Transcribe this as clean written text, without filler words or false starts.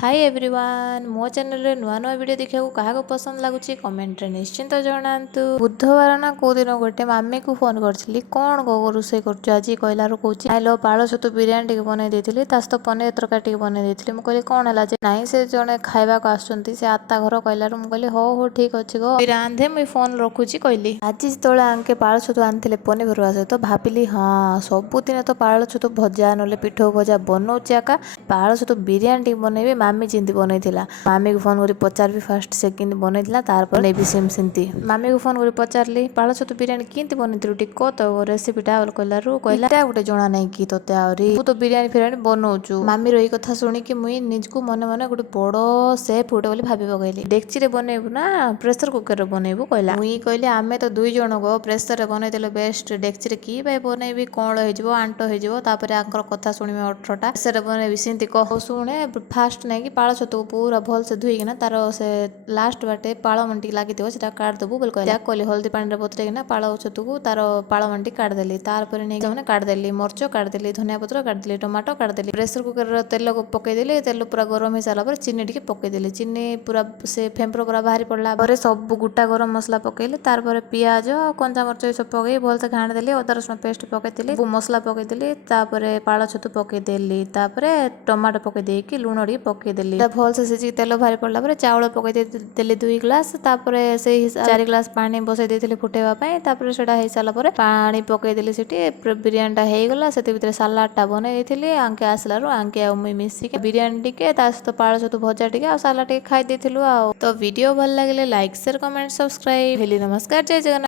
Hi everyone मो channel रे नुआ नुआ वीडियो देखा क्या पसंद लगुच कमेंट रे निश्चिंत जनातु। बुधवार ना कौ दिन गोटे मामी को फोन करी कौन रोसे कर कहलार कौच लो पाल छतु बिरियानी टे बनई देती सहित पनीर तरकारी बनई देती मुझे कहली कौन है नाई से जड़े खावा से आत्ता घर कहलार मुझे हो हो ठीक अच्छे गो रांधे मुई फोन रखुची कहली आज जो आंके पाल छतु आनी पनीपरिया सहित भाविली हाँ सबुदिन तो पाल छतु भजा ना पिठो भजा बनाऊे आका पाल छतु बिरियानी टे बनइबे मामी जिंदी बनई मामी को फोन कर पचारि फास्ट से कि बनई तार सेमती मामी को फोन कर पचारि पाल छतु बिरियानी किंती बनई टे कह तो रेसीपीटा कहला गोटे जना नहीं कि तोते आहरी तू तो बिरियानी फिरियानी बनाऊचु मामी रही कथा शुणिकी मुई निजको मन मन गोटे बड़ सेफ गोटे बोली भाभी पकईली डेक्ची रे बनइबू ना प्रेसर कुकर रे बनइबू कहला मुई कहली आमे तो दुई जन गो प्रेसर रे बनई देले बेस्ट डेक्ची रे की भाई बनइबी कौन हो आंट हो तापर आंकर कथा शुणिमे 18टा प्रेसर रे बनइबी सेमती कह शुणे फास्ट नहीं कि पाल छतु पूरा भल से धुईकिना तार से लास्ट बाटे पाल मंटी लगी से काटदेबू बोल कहली हल्दी पानी बतरेकिना पाल छतु को तार पाल मंटी काटदेली तार नहीं काटदेली मर्च काटदेली धनिया पत्र काटदेली टमाटो काटदेली प्रेसर कुकर तेल को पकईदेली तेल पूरा गरम हो सारा चीनी टी पकईदेली चीनी पूरा से फेम्पर पूरा बाहरी पड़ा सब गोटा गरम मसला पकईली तार पियाज कंचा मर्च सब पकई भल से घाणदेली अदा रसुण पेस्ट पकईदेली मसला पकईदेली पाल छतु पकईदेली टमाटो पकई देकी लुण टी पकईदेली भल से सिझी तेल बाहरी पड़ा चाउल पकई देली 2 ग्लास से 4 ग्लास पानी बसई देती फुटेवाई सेटा हो सारा पानी पकईदेली बिरियानी टा होगला से सालाड टा बनई आंके आसलू आंके मुई मिसिक बिरियानी टिके सहित पाल छतु भजा टिके सालाड टिके खाई देथिलु तो वीडियो भल लगे लाइक शेयर कमेंट सब्सक्राइब नमस्कार जय जगन्नाथ।